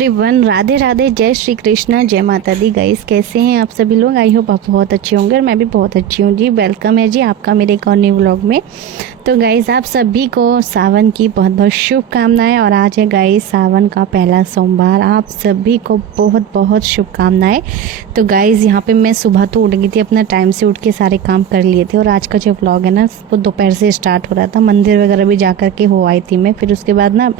Everyone, Radhe Radhe, जय श्री कृष्णा, जय माता दी। गाइस कैसे हैं आप सभी लोग? आई होप आप बहुत अच्छे होंगे और मैं भी बहुत अच्छी हूँ जी। वेलकम है जी आपका मेरे एक और न्यू व्लॉग में। तो गाइस आप सभी को सावन की बहुत बहुत शुभकामनाएं। और आज है गाइस सावन का पहला सोमवार। आप सभी को बहुत बहुत शुभकामनाएं। तो गाइस यहाँ पे मैं सुबह तो उठ गई थी, अपना टाइम से उठ के सारे काम कर लिए थे। और आज का जो व्लॉग है ना वो दोपहर से स्टार्ट हो रहा था। मंदिर वगैरह भी जा कर के हो आई थी मैं। फिर उसके बाद ना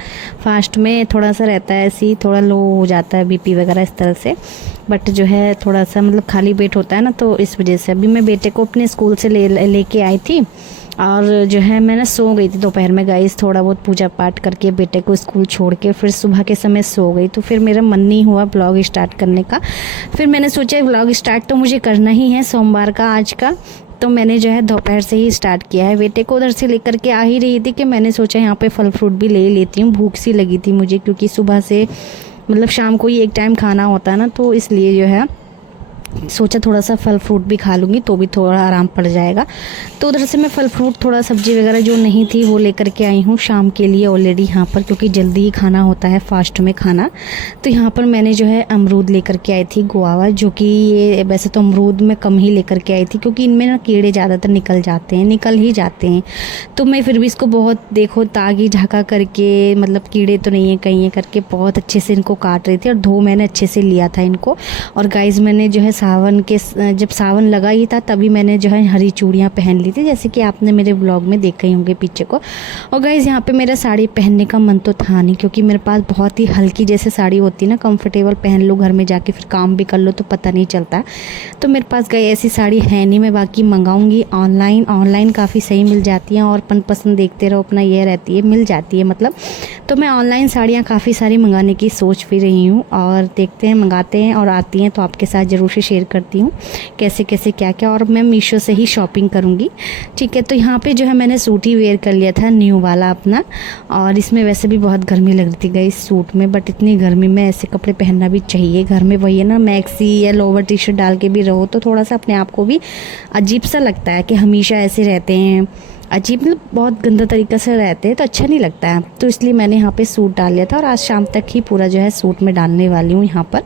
फास्ट में थोड़ा सा रहता है, ऐसे ही थोड़ा लो हो जाता है बीपी वगैरह इस तरह से। बट जो है थोड़ा सा मतलब खाली पेट होता है ना, तो इस वजह से अभी मैं बेटे को अपने स्कूल से लेके आई थी। और जो है मैं ना सो गई थी दोपहर में गाइस, थोड़ा बहुत पूजा पाठ करके बेटे को स्कूल छोड़ के फिर सुबह के समय सो गई। तो फिर मेरा मन नहीं हुआ ब्लॉग स्टार्ट करने का। फिर मैंने सोचा ब्लॉग स्टार्ट तो मुझे करना ही है सोमवार का आज का। तो मैंने जो है दोपहर से ही स्टार्ट किया है। बेटे को उधर से लेकर के आ ही रही थी कि मैंने सोचा यहाँ पे फल फ्रूट भी ले लेती हूँ। भूख सी लगी थी मुझे, क्योंकि सुबह से मतलब शाम को ही एक टाइम खाना होता है ना, तो इसलिए जो है सोचा थोड़ा सा फल फ्रूट भी खा लूँगी तो भी थोड़ा आराम पड़ जाएगा। तो उधर से मैं फल फ्रूट थोड़ा सब्जी वगैरह जो नहीं थी वो लेकर के आई हूँ शाम के लिए ऑलरेडी यहाँ पर, क्योंकि जल्दी ही खाना होता है फास्ट में खाना। तो यहाँ पर मैंने जो है अमरूद लेकर के आई थी, गुआवा, जो कि ये वैसे तो अमरूद में कम ही लेकर के आई थी क्योंकि इनमें ना कीड़े ज़्यादातर निकल ही जाते हैं। तो मैं फिर भी इसको बहुत देखो तागी झाँका करके, मतलब कीड़े तो नहीं है कहीं है करके बहुत अच्छे से इनको काट रही थी। और धो मैंने अच्छे से लिया था इनको। और गाइस मैंने जो है जब सावन लगा ही था तभी मैंने जो है हरी चूड़ियाँ पहन ली थी, जैसे कि आपने मेरे ब्लॉग में देखा ही होंगे पीछे को। और गाइस यहाँ पे मेरा साड़ी पहनने का मन तो था नहीं, क्योंकि मेरे पास बहुत ही हल्की जैसे साड़ी होती है ना, कंफर्टेबल पहन लो, घर में जाके फिर काम भी कर लो तो पता नहीं चलता। तो मेरे पास गई ऐसी साड़ी है नहीं। मैं बाकी मंगाऊंगी ऑनलाइन काफ़ी सही मिल जाती हैं। और पसंद देखते रहो अपना, ये रहती है मिल जाती है मतलब। तो मैं ऑनलाइन साड़ियाँ काफ़ी सारी मंगाने की सोच भी रही हूँ, और देखते हैं मंगाते हैं और आती हैं तो आपके साथ ज़रूर से शेयर करती हूँ कैसे कैसे क्या क्या। और मैं मीशो से ही शॉपिंग करूँगी, ठीक है। तो यहाँ पे जो है मैंने सूट ही वेयर कर लिया था न्यू वाला अपना। और इसमें वैसे भी बहुत गर्मी लग रही थी गई इस सूट में, बट इतनी गर्मी में ऐसे कपड़े पहनना भी चाहिए। घर में वही है ना, मैक्सी या लोअर टी शर्ट डाल के भी रहो तो थोड़ा सा अपने आप को भी अजीब सा लगता है कि हमेशा ऐसे रहते हैं, अजीब मतलब बहुत गंदा तरीक़े से रहते हैं तो अच्छा नहीं लगता है। तो इसलिए मैंने यहाँ पे सूट डाल लिया था और आज शाम तक ही पूरा जो है सूट में डालने वाली हूँ यहाँ पर।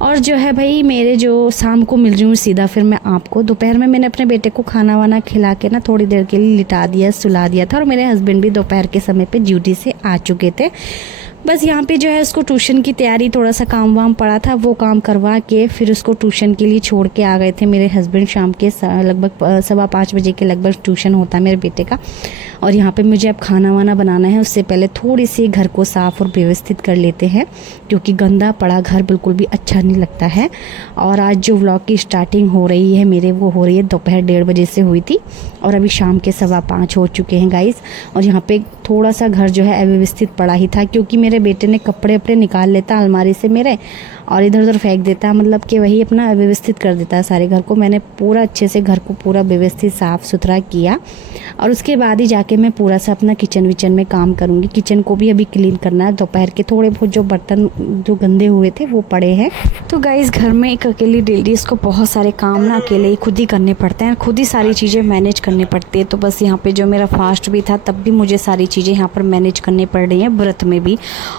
और जो है भाई मेरे जो शाम को मिल रही हूँ सीधा फिर मैं आपको। दोपहर में मैंने अपने बेटे को खाना वाना खिला के ना थोड़ी देर के लिए लिटा दिया, सुला दिया था। और मेरे हस्बैंड भी दोपहर के समय पर ड्यूटी से आ चुके थे। बस यहाँ पे जो है उसको ट्यूशन की तैयारी, थोड़ा सा काम वाम पड़ा था वो काम करवा के फिर उसको ट्यूशन के लिए छोड़ के आ गए थे मेरे हस्बैंड। शाम के लगभग 5:15 बजे के लगभग ट्यूशन होता है मेरे बेटे का। और यहाँ पे मुझे अब खाना वाना बनाना है, उससे पहले थोड़ी सी घर को साफ़ और व्यवस्थित कर लेते हैं, क्योंकि गंदा पड़ा घर बिल्कुल भी अच्छा नहीं लगता है। और आज जो व्लॉग की स्टार्टिंग हो रही है मेरे, वो हो रही है दोपहर 1:30 बजे से हुई थी और अभी शाम के 5:15 हो चुके हैं गाइस। और यहाँ पे थोड़ा सा घर जो है अव्यवस्थित पड़ा ही था, क्योंकि मेरे बेटे ने कपड़े अपने निकाल लेता अलमारी से मेरे और इधर उधर फेंक देता, मतलब कि वही अपना अव्यवस्थित कर देता है सारे घर को। मैंने पूरा अच्छे से घर को पूरा व्यवस्थित साफ़ सुथरा किया और उसके बाद ही जाके मैं पूरा सा अपना किचन विचन में काम करूँगी। किचन को भी अभी क्लीन करना है। दोपहर के थोड़े बहुत जो बर्तन जो गंदे हुए थे वो पड़े हैं। तो गाइस घर में एक अकेली लेडीज़ को बहुत सारे काम ना अकेले ही खुद ही करने पड़ते हैं, खुद ही सारी चीज़ें मैनेज करनी पड़ती है। तो बस यहाँ पे जो मेरा फास्ट भी था तब भी मुझे सारी चीज़ें यहाँ पर मैनेज करनी पड़ रही हैं, व्रत में भी।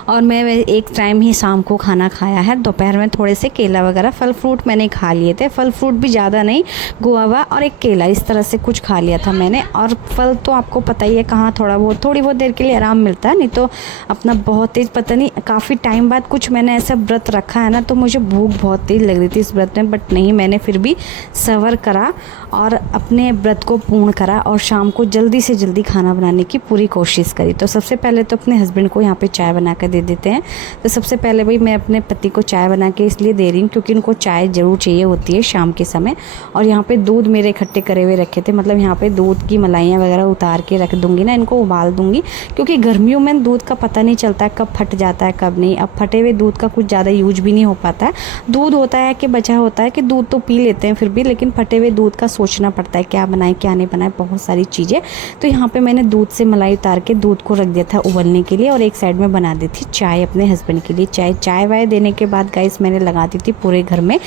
और मैं एक टाइम ही शाम को खाना खाया है। दोपहर में थोड़े से केला वगैरह फल फ्रूट मैंने खा लिए थे, फल फ्रूट भी ज़्यादा नहीं, गुआवा और एक केला, इस तरह से कुछ खा लिया था मैंने। और फल तो आपको पता ही है कहाँ थोड़ी बहुत देर के लिए आराम मिलता है, नहीं तो अपना बहुत तेज़ पता नहीं काफ़ी टाइम बाद कुछ मैंने ऐसा व्रत रखा है ना, तो मुझे भूख बहुत तेज़ लग रही थी इस व्रत में। बट नहीं, मैंने फिर भी सब्र करा और अपने व्रत को पूर्ण करा और शाम को जल्दी से जल्दी खाना बनाने की पूरी कोशिश करी। तो सबसे पहले तो अपने हस्बैंड को यहाँ पे चाय बना कर दे देते हैं। तो सबसे पहले भाई मैं अपने पति को चाय बना के इसलिए दे रही हूँ क्योंकि उनको चाय ज़रूर चाहिए होती है शाम के समय। और यहाँ पे दूध मेरे इकट्ठे करे हुए रखे थे, मतलब यहाँ पे दूध की मलाइयाँ वगैरह उतार के रख दूँगी ना, इनको उबाल दूँगी, क्योंकि गर्मियों में दूध का पता नहीं चलता है कब फट जाता है कब नहीं। अब फटे हुए दूध का कुछ ज़्यादा यूज भी नहीं हो पाता है। दूध होता है कि बचा होता है कि दूध तो पी लेते हैं फिर भी, लेकिन फटे हुए दूध का सोचना पड़ता है क्या बनाए क्या नहीं बनाए, बहुत सारी चीज़ें। तो यहाँ पे मैंने दूध से मलाई उतार के दूध को रख दिया था उबलने के लिए और एक साइड में बना दी थी चाय अपने हस्बैंड के लिए। चाय वाय देने के बाद गाइस मैंने लगा दी थी पूरे घर में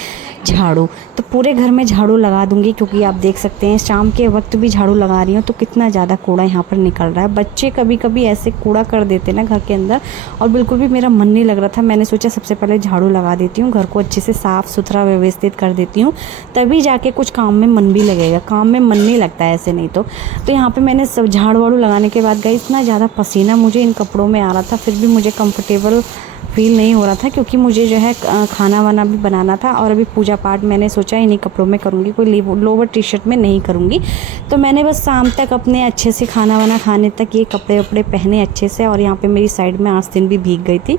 झाड़ू। तो पूरे घर में झाड़ू लगा दूंगी, क्योंकि आप देख सकते हैं शाम के वक्त भी झाड़ू लगा रही हूँ तो कितना ज़्यादा कूड़ा यहाँ पर निकल रहा है। बच्चे कभी कभी ऐसे कूड़ा कर देते ना घर के अंदर, और बिल्कुल भी मेरा मन नहीं लग रहा था। मैंने सोचा सबसे पहले झाड़ू लगा देती हूँ, घर को अच्छे से साफ़ सुथरा व्यवस्थित कर देती हूँ, तभी जाके कुछ काम में मन भी लगेगा। काम में मन नहीं लगता है ऐसे नहीं तो यहाँ पे मैंने सब झाड़ू वाड़ू लगाने के बाद गाइस इतना ज़्यादा पसीना मुझे इन कपड़ों में आ रहा था, फिर भी मुझे कंफर्टेबल फील नहीं हो रहा था, क्योंकि मुझे जो है खाना वाना भी बनाना था। और अभी पूजा पाठ मैंने सोचा इन्हीं कपड़ों में करूँगी, कोई लोवर टी शर्ट में नहीं करूँगी। तो मैंने बस शाम तक अपने अच्छे से खाना वाना खाने तक ये कपड़े वपड़े पहने अच्छे से। और यहाँ पे मेरी साइड में आस्तीन भी भीग गई थी,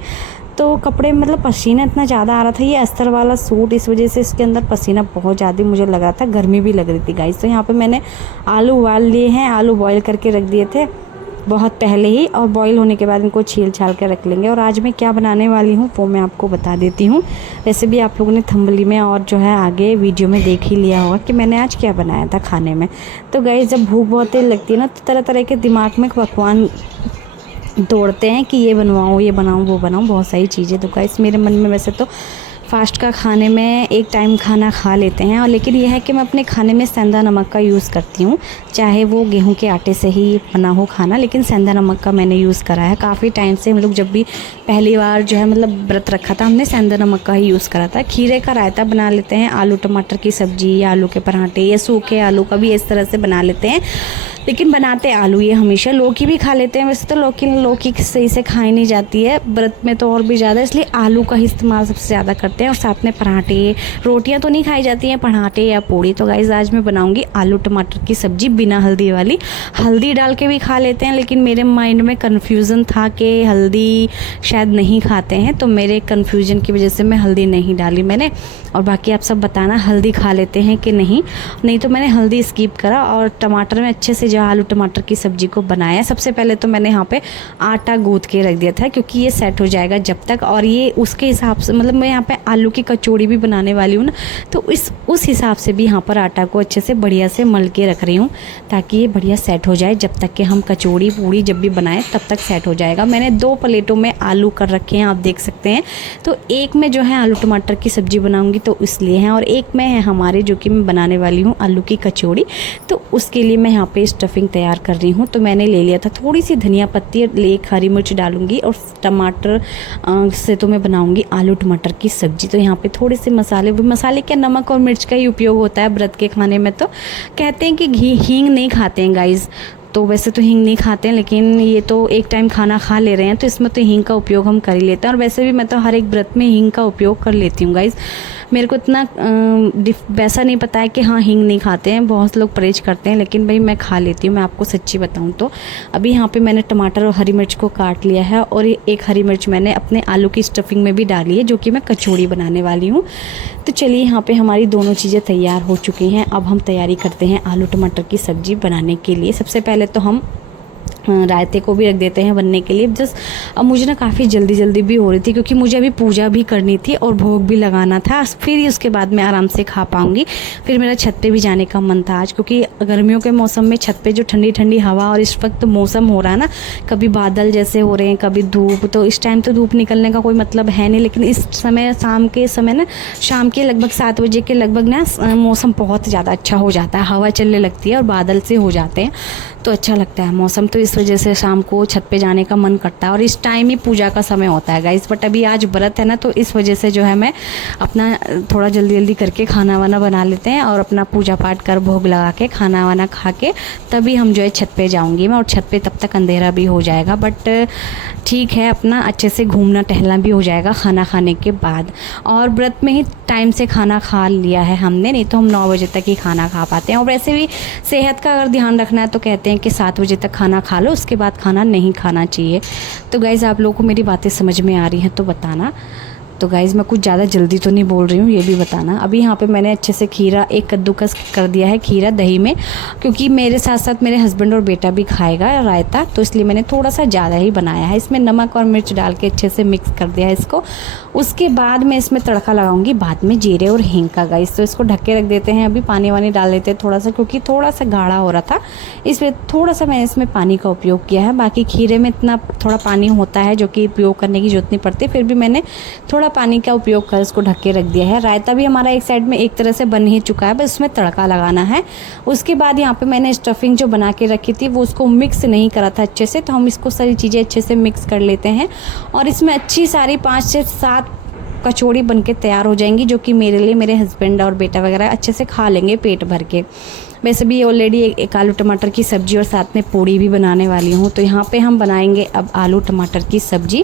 तो कपड़े मतलब पसीना इतना ज़्यादा आ रहा था। ये अस्तर वाला सूट, इस वजह से इसके अंदर पसीना बहुत ज़्यादा मुझे लग रहा था, गर्मी भी लग रही थी गाइस। तो यहाँ पे मैंने आलू उबाल लिए हैं, आलू बॉईल करके रख दिए थे बहुत पहले ही, और बॉईल होने के बाद इनको छील छाल के रख लेंगे। और आज मैं क्या बनाने वाली हूँ वो मैं आपको बता देती हूँ। वैसे भी आप लोगों ने थंबनेल में और जो है आगे वीडियो में देख ही लिया होगा कि मैंने आज क्या बनाया था खाने में। तो गाइस जब भूख बहुत तेज लगती है ना, तो तरह तरह के दिमाग में पकवान दौड़ते हैं कि ये बनवाऊँ, ये बनाऊँ, वो बनाऊँ, बहुत सारी चीज़ें। तो गाइस मेरे मन में वैसे तो फास्ट का खाने में एक टाइम खाना खा लेते हैं, और लेकिन यह है कि मैं अपने खाने में सेंधा नमक का यूज़ करती हूँ, चाहे वो गेहूं के आटे से ही बना हो खाना, लेकिन सेंधा नमक का मैंने यूज़ करा है। काफ़ी टाइम से हम लोग जब भी पहली बार जो है मतलब व्रत रखा था, हमने सेंधा नमक का ही यूज़ करा था। खीरे का रायता बना लेते हैं, आलू टमाटर की सब्ज़ी या आलू के पराठे या सूखे आलू का भी इस तरह से बना लेते हैं, लेकिन बनाते आलू ये हमेशा। लौकी भी खा लेते हैं, वैसे तो लौकी सही से खाई नहीं जाती है व्रत में तो और भी ज़्यादा, इसलिए आलू का ही इस्तेमाल सबसे ज़्यादा करते हैं। और साथ में पराठे, रोटियां तो नहीं खाई जाती हैं, पराठे या पूड़ी। तो गाइस आज मैं बनाऊंगी आलू टमाटर की सब्ज़ी बिना हल्दी वाली। हल्दी डाल के भी खा लेते हैं, लेकिन मेरे माइंड में कन्फ्यूज़न था कि हल्दी शायद नहीं खाते हैं, तो मेरे कन्फ्यूजन की वजह से मैं हल्दी नहीं डाली मैंने। और बाकी आप सब बताना हल्दी खा लेते हैं कि नहीं तो मैंने हल्दी स्किप करा। और टमाटर में अच्छे से जो आलू टमाटर की सब्ज़ी को बनाया, सबसे पहले तो मैंने यहाँ पे आटा गूँथ के रख दिया था, क्योंकि ये सेट हो जाएगा जब तक। और ये उसके हिसाब से मतलब मैं यहाँ पे आलू की कचौड़ी भी बनाने वाली हूँ ना, तो उस हिसाब से भी यहाँ पर आटा को अच्छे से बढ़िया से मल के रख रही हूँ, ताकि ये बढ़िया सेट हो जाए। जब तक कि हम कचौड़ी पूड़ी जब भी बनाएं तब तक सेट हो जाएगा। मैंने 2 प्लेटों में आलू कर रखे हैं, आप देख सकते हैं। तो एक में जो है आलू टमाटर की सब्ज़ी बनाऊँगी तो इसलिए है, और एक में है हमारे जो कि मैं बनाने वाली हूँ आलू की कचौड़ी। तो उसके लिए मैं यहाँ पे स्टफिंग तैयार कर रही हूँ। तो मैंने ले लिया था थोड़ी सी धनिया पत्ती, एक हरी मिर्च डालूंगी, और टमाटर से तो मैं बनाऊंगी आलू टमाटर की सब्ज़ी। तो यहाँ पे थोड़े से मसाले क्या, नमक और मिर्च का ही उपयोग होता है व्रत के खाने में। तो कहते हैं कि हींग नहीं खाते हैं गाइज़, तो वैसे तो हींग नहीं खाते हैं, लेकिन ये तो एक टाइम खाना खा ले रहे हैं, तो इसमें तो हींग का उपयोग हम कर ही लेते हैं। और वैसे भी मैं तो हर एक व्रत में हींग का उपयोग कर लेती हूँ गाइज़। मेरे को इतना वैसा नहीं पता है कि हाँ हींग नहीं खाते हैं, बहुत लोग परहेज करते हैं, लेकिन भाई मैं खा लेती हूँ। मैं आपको सच्ची बताऊँ तो अभी यहाँ पे मैंने टमाटर और हरी मिर्च को काट लिया है, और एक हरी मिर्च मैंने अपने आलू की स्टफिंग में भी डाली है, जो कि मैं कचौड़ी बनाने वाली हूँ। तो चलिए यहाँ पे हमारी दोनों चीज़ें तैयार हो चुकी हैं। अब हम तैयारी करते हैं आलू टमाटर की सब्ज़ी बनाने के लिए। सबसे पहले तो हम रायते को भी रख देते हैं बनने के लिए। जस्ट अब मुझे ना काफ़ी जल्दी भी हो रही थी, क्योंकि मुझे अभी पूजा भी करनी थी और भोग भी लगाना था, फिर उसके बाद मैं आराम से खा पाऊँगी। फिर मेरा छत पे भी जाने का मन था आज, क्योंकि गर्मियों के मौसम में छत पे जो ठंडी ठंडी हवा, और इस वक्त मौसम हो रहा है ना, कभी बादल जैसे हो रहे हैं, कभी धूप। तो इस टाइम तो धूप निकलने का कोई मतलब है नहीं, लेकिन इस समय शाम के लगभग 7 बजे के लगभग ना मौसम बहुत ज़्यादा अच्छा हो जाता है, हवा चलने लगती है और बादल से हो जाते हैं, तो अच्छा लगता है मौसम। तो इस वजह से शाम को छत पे जाने का मन करता है, और इस टाइम ही पूजा का समय होता है गाइस। बट अभी आज व्रत है ना, तो इस वजह से जो है मैं अपना थोड़ा जल्दी करके खाना वाना बना लेते हैं, और अपना पूजा पाठ कर भोग लगा के खाना वाना खा के तभी हम जो है छत पे जाऊंगी मैं। और छत पे तब तक अंधेरा भी हो जाएगा, बट ठीक है, अपना अच्छे से घूमना टहलना भी हो जाएगा खाना खाने के बाद। और व्रत में ही टाइम से खाना खा लिया है हमने, नहीं तो हम 9 बजे तक ही खाना खा पाते हैं। और वैसे भी सेहत का अगर ध्यान रखना है तो कहते हैं कि 7 बजे तक खाना खा लो, उसके बाद खाना नहीं खाना चाहिए। तो गाइज़ आप लोगों को मेरी बातें समझ में आ रही हैं तो बताना। तो गाइज़ मैं कुछ ज़्यादा जल्दी तो नहीं बोल रही हूँ, ये भी बताना। अभी यहाँ पे मैंने अच्छे से खीरा एक कद्दूकस कर दिया है, खीरा दही में, क्योंकि मेरे साथ साथ मेरे हस्बैंड और बेटा भी खाएगा रायता, तो इसलिए मैंने थोड़ा सा ज़्यादा ही बनाया है। इसमें नमक और मिर्च डाल के अच्छे से मिक्स कर दिया है इसको। उसके बाद मैं इसमें तड़का लगाऊंगी बाद में जीरे और हींग का गाइस। तो इसको ढक के रख देते हैं, अभी पानी वानी डाल देते हैं थोड़ा सा, क्योंकि थोड़ा सा गाढ़ा हो रहा था, इसमें थोड़ा सा मैंने इसमें पानी का उपयोग किया है। बाकी खीरे में इतना थोड़ा पानी होता है जो कि उपयोग करने की जरूरत नहीं पड़ती, फिर भी मैंने थोड़ा पानी का उपयोग कर इसको ढक के रख दिया है। रायता भी हमारा एक साइड में एक तरह से बन ही चुका है, बस इसमें तड़का लगाना है। उसके बाद यहाँ पे मैंने स्टफिंग जो बना के रखी थी वो उसको मिक्स नहीं करा था अच्छे से, तो हम इसको सारी चीज़ें अच्छे से मिक्स कर लेते हैं और इसमें अच्छी सारी 5 से 7 कचौड़ी बनके तैयार हो जाएंगी, जो कि मेरे लिए, मेरे हस्बैंड और बेटा वगैरह अच्छे से खा लेंगे पेट भर के। वैसे भी ऑलरेडी एक आलू टमाटर की सब्ज़ी और साथ में पूड़ी भी बनाने वाली हूँ। तो यहाँ पे हम बनाएंगे अब आलू टमाटर की सब्ज़ी,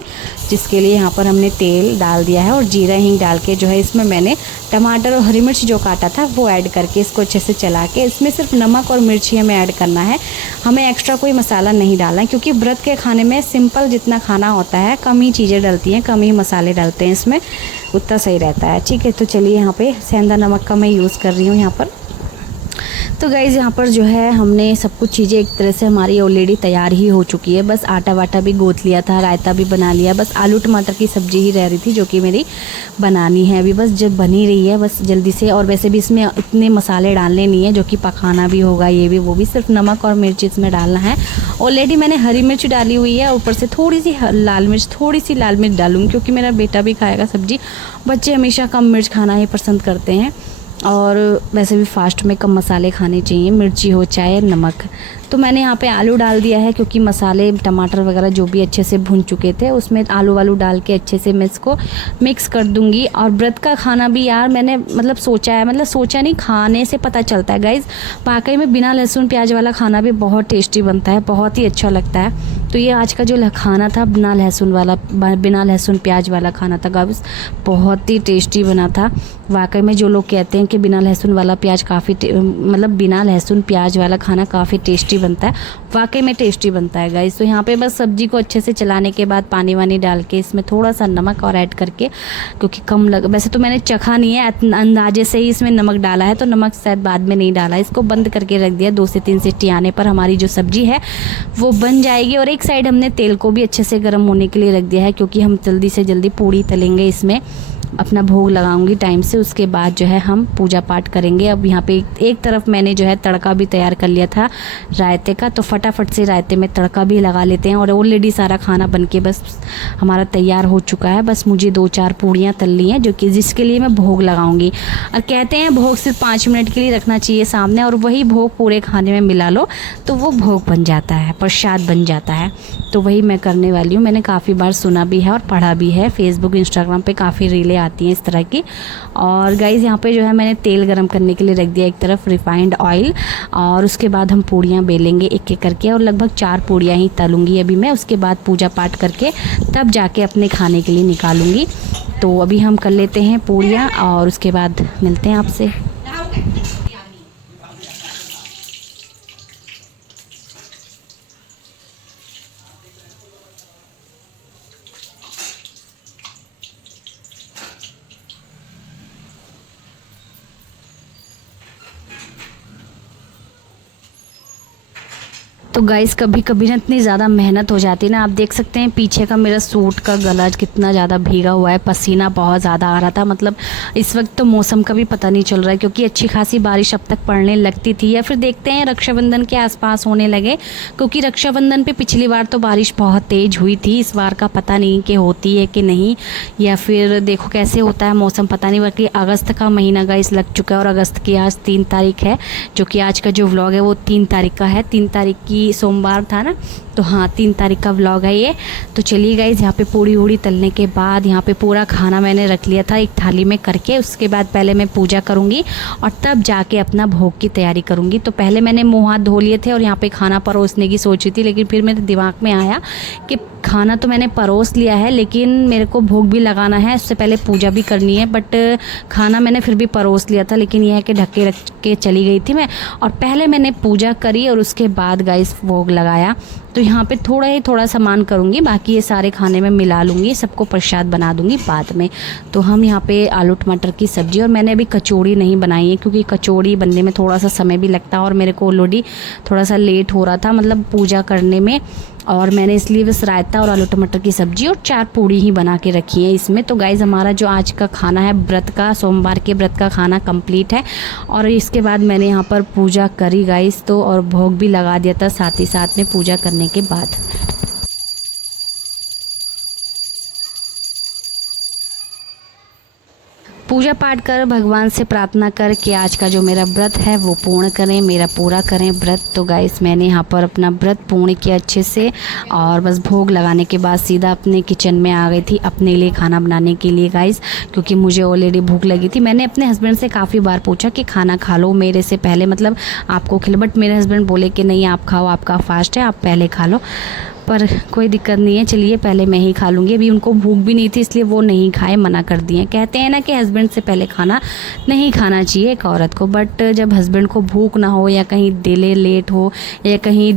जिसके लिए यहाँ पर हमने तेल डाल दिया है और जीरा हींग डाल के जो है इसमें मैंने टमाटर और हरी मिर्च जो काटा था वो ऐड करके इसको अच्छे से चला के, इसमें सिर्फ नमक और मिर्च ही हमें ऐड करना है, हमें एक्स्ट्रा कोई मसाला नहीं डालना है, क्योंकि व्रत के खाने में सिंपल जितना खाना होता है कम ही चीज़ें डलती हैं, कम ही मसाले डालते हैं इसमें, उतना सही रहता है। ठीक है, तो चलिए यहाँ पे सेंधा नमक का मैं यूज़ कर रही हूँ यहाँ पर। तो गाइज़ यहाँ पर जो है हमने सब कुछ चीज़ें एक तरह से हमारी ऑलरेडी तैयार ही हो चुकी है, बस आटा वाटा भी गूँथ लिया था, रायता भी बना लिया, बस आलू टमाटर की सब्ज़ी ही रह रही थी जो कि मेरी बनानी है अभी, बस जब बनी रही है बस जल्दी से। और वैसे भी इसमें इतने मसाले डालने नहीं है, जो कि पकाना भी होगा ये भी वो भी, सिर्फ नमक और मिर्च इसमें डालना है। ऑलरेडी मैंने हरी मिर्च डाली हुई है, ऊपर से थोड़ी सी लाल मिर्च डालूँगी, क्योंकि मेरा बेटा भी खाएगा सब्ज़ी, बच्चे हमेशा कम मिर्च खाना ही पसंद करते हैं और वैसे भी फास्ट में कम मसाले खाने चाहिए, मिर्ची हो चाहे नमक। तो मैंने यहाँ पे आलू डाल दिया है, क्योंकि मसाले टमाटर वगैरह जो भी अच्छे से भुन चुके थे उसमें आलू वालू डाल के अच्छे से मैं इसको मिक्स कर दूंगी। और व्रत का खाना भी यार मैंने सोचा नहीं, खाने से पता चलता है गाइज़, वाकई में बिना लहसुन प्याज वाला खाना भी बहुत टेस्टी बनता है, बहुत ही अच्छा लगता है। तो ये आज का जो खाना था बिना लहसुन प्याज वाला खाना था गाइस, बहुत ही टेस्टी बना था। वाकई में जो लोग कहते हैं कि बिना लहसुन प्याज वाला खाना काफ़ी टेस्टी बनता है, वाकई में टेस्टी बनता है गाइस। तो यहाँ पे बस सब्जी को अच्छे से चलाने के बाद पानी वानी डाल के इसमें थोड़ा सा नमक और ऐड करके, क्योंकि वैसे तो मैंने चखा नहीं है, अंदाजे से ही इसमें नमक डाला है, तो नमक शायद बाद में नहीं डाला। इसको बंद करके रख दिया, 2 से 3 सीटी आने पर हमारी जो सब्जी है वो बन जाएगी। और एक साइड हमने तेल को भी अच्छे से गर्म होने के लिए रख दिया है, क्योंकि हम जल्दी से जल्दी पूड़ी तलेंगे, इसमें अपना भोग लगाऊंगी टाइम से। उसके बाद जो है हम पूजा पाठ करेंगे। अब यहाँ पे एक तरफ मैंने जो है तड़का भी तैयार कर लिया था रायते का, तो फटाफट से रायते में तड़का भी लगा लेते हैं। और ऑलरेडी सारा खाना बनके बस हमारा तैयार हो चुका है, बस मुझे 2-4 पूड़ियाँ तलनी है, जिसके लिए मैं भोग लगाऊंगी। और कहते हैं भोग सिर्फ 5 मिनट के लिए रखना चाहिए सामने, और वही भोग पूरे खाने में मिला लो तो वो भोग बन जाता है, प्रसाद बन जाता है। तो वही मैं करने वाली हूँ। मैंने काफ़ी बार सुना भी है और पढ़ा भी है, फेसबुक इंस्टाग्राम पे काफ़ी रीलें आती हैं इस तरह की। और गाइज़ यहाँ पे जो है मैंने तेल गरम करने के लिए रख दिया एक तरफ, रिफाइंड ऑयल, और उसके बाद हम पूड़ियाँ बेलेंगे एक एक करके, और लगभग 4 पूड़ियाँ ही तलूँगी अभी मैं। उसके बाद पूजा पाठ करके तब जाके अपने खाने के लिए निकालूँगी। तो अभी हम कर लेते हैं पूड़ियाँ और उसके बाद मिलते हैं आपसे। तो गाइस कभी कभी ना इतनी ज़्यादा मेहनत हो जाती है ना, आप देख सकते हैं पीछे का मेरा सूट का गला कितना ज़्यादा भीगा हुआ है, पसीना बहुत ज़्यादा आ रहा था। मतलब इस वक्त तो मौसम का भी पता नहीं चल रहा है, क्योंकि अच्छी खासी बारिश अब तक पड़ने लगती थी, या फिर देखते हैं रक्षाबंधन के आसपास होने लगे, क्योंकि रक्षाबंधन पे पिछली बार तो बारिश बहुत तेज़ हुई थी। इस बार का पता नहीं कि होती है कि नहीं, या फिर देखो कैसे होता है मौसम, पता नहीं। बाकी अगस्त का महीना गाइस लग चुका है, और अगस्त की आज 3 तारीख है, जो कि आज का जो व्लॉग है वो 3 तारीख का है। 3 तारीख की सोमवार था ना, तो हाँ 3 तारीख का व्लॉग है ये। तो चलिए गाइस, यहाँ पे पूड़ी उड़ी तलने के बाद यहाँ पे पूरा खाना मैंने रख लिया था एक थाली में करके। उसके बाद पहले मैं पूजा करूँगी और तब जाके अपना भोग की तैयारी करूँगी। तो पहले मैंने मुँह हाथ धो लिए थे और यहाँ पे खाना परोसने की सोची थी, लेकिन फिर मेरे दिमाग में आया कि खाना तो मैंने परोस लिया है, लेकिन मेरे को भोग भी लगाना है, उससे पहले पूजा भी करनी है। बट खाना मैंने फिर भी परोस लिया था, लेकिन यह है कि ढक के रख के चली गई थी मैं, और पहले मैंने पूजा करी और उसके बाद गाइस भोग लगाया। तो यहाँ पे थोड़ा सामान करूँगी, बाकी ये सारे खाने में मिला लूँगी, सबको प्रसाद बना दूँगी बाद में। तो हम यहाँ पे आलू टमाटर की सब्ज़ी, और मैंने अभी कचौड़ी नहीं बनाई है, क्योंकि कचौड़ी बनने में थोड़ा सा समय भी लगता है, और मेरे को ऑलरेडी थोड़ा सा लेट हो रहा था मतलब पूजा करने में, और मैंने इसलिए बस रायता और आलू टमाटर की सब्ज़ी और 4 पूड़ी ही बना के रखी है इसमें। तो गाइज़ हमारा जो आज का खाना है व्रत का, सोमवार के व्रत का खाना कंप्लीट है। और इसके बाद मैंने यहाँ पर पूजा करी गाइज़, तो और भोग भी लगा दिया था साथ ही साथ में पूजा करने के बाद। पूजा पाठ कर, भगवान से प्रार्थना कर कि आज का जो मेरा व्रत है वो पूर्ण करें, मेरा पूरा करें व्रत। तो गाइस मैंने यहाँ पर अपना व्रत पूर्ण किया अच्छे से, और बस भोग लगाने के बाद सीधा अपने किचन में आ गई थी अपने लिए खाना बनाने के लिए गाइस, क्योंकि मुझे ऑलरेडी भूख लगी थी। मैंने अपने हस्बैंड से काफ़ी बार पूछा कि खाना खा लो मेरे से पहले, मतलब आपको खिला, बट मेरे हस्बैंड बोले कि नहीं आप खाओ, आपका फास्ट है, आप पहले खा लो। पर कोई दिक्कत नहीं है, चलिए पहले मैं ही खा लूँगी। अभी उनको भूख भी नहीं थी इसलिए वो नहीं खाए, मना कर दिए। कहते हैं ना कि हस्बैंड से पहले खाना नहीं खाना चाहिए एक औरत को, बट जब हस्बैंड को भूख ना हो या कहीं डिले लेट हो या कहीं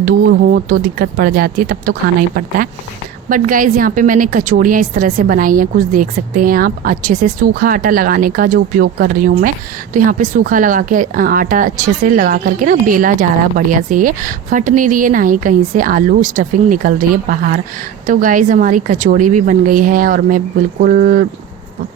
दूर हो तो दिक्कत पड़ जाती है, तब तो खाना ही पड़ता है। बट गाइज़ यहाँ पे मैंने कचौड़ियाँ इस तरह से बनाई हैं, कुछ देख सकते हैं आप। अच्छे से सूखा आटा लगाने का जो उपयोग कर रही हूँ मैं, तो यहाँ पे सूखा लगा के आटा अच्छे से लगा करके ना बेला जा रहा है बढ़िया से, ये फट नहीं रही है ना ही कहीं से आलू स्टफिंग निकल रही है बाहर। तो गाइज़ हमारी कचौड़ी भी बन गई है और मैं बिल्कुल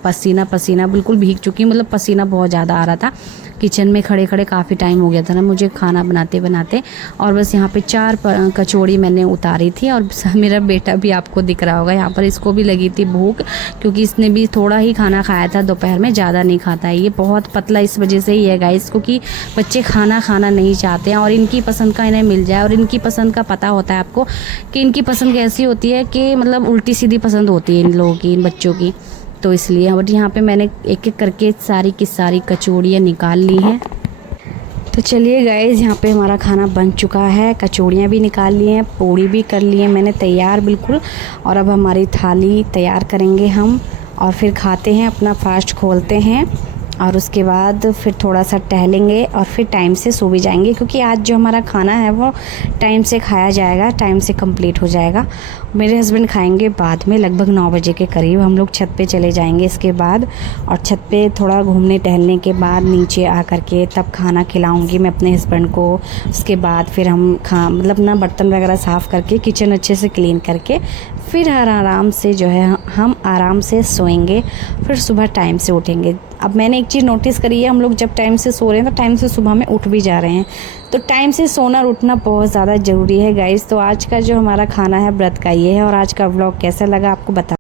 पसीना बिल्कुल भीग चुकी हूँ, मतलब पसीना बहुत ज़्यादा आ रहा था। किचन में खड़े खड़े काफ़ी टाइम हो गया था ना मुझे खाना बनाते बनाते। और बस यहाँ पे 4 कचौड़ी मैंने उतारी थी, और मेरा बेटा भी आपको दिख रहा होगा यहाँ पर, इसको भी लगी थी भूख, क्योंकि इसने भी थोड़ा ही खाना खाया था दोपहर में, ज़्यादा नहीं खाता है। ये बहुत पतला इस वजह से ही है गाइस, क्योंकि बच्चे खाना नहीं चाहते हैं और इनकी पसंद का इन्हें मिल जाए। और इनकी पसंद का पता होता है आपको कि इनकी पसंद कैसी होती है, कि मतलब उल्टी सीधी पसंद होती है इन लोगों की, इन बच्चों की। तो इसलिए बट यहाँ पे मैंने एक एक करके सारी की सारी कचौड़ियाँ निकाल ली हैं। तो चलिए गाइस, यहाँ पे हमारा खाना बन चुका है, कचौड़ियाँ भी निकाल ली हैं, पूड़ी भी कर ली है मैंने तैयार बिल्कुल। और अब हमारी थाली तैयार करेंगे हम, और फिर खाते हैं, अपना फास्ट खोलते हैं, और उसके बाद फिर थोड़ा सा टहलेंगे और फिर टाइम से सो भी जाएंगे, क्योंकि आज जो हमारा खाना है वो टाइम से खाया जाएगा, टाइम से कंप्लीट हो जाएगा। मेरे हस्बैंड खाएंगे बाद में, लगभग 9 बजे के करीब हम लोग छत पे चले जाएंगे इसके बाद। और छत पे थोड़ा घूमने टहलने के बाद नीचे आ कर के तब खाना खिलाऊंगी मैं अपने हस्बैंड को। उसके बाद फिर हम मतलब ना बर्तन वगैरह साफ़ करके किचन अच्छे से क्लीन करके फिर आराम से जो है हम आराम से सोएंगे, फिर सुबह टाइम से उठेंगे। अब मैंने एक चीज़ नोटिस करी है, हम लोग जब टाइम से सो रहे हैं तो टाइम से सुबह में उठ भी जा रहे हैं। तो टाइम से सोना और उठना बहुत ज़्यादा ज़रूरी है गाइस। तो आज का जो हमारा खाना है व्रत का ये है, और आज का व्लॉग कैसा लगा आपको बता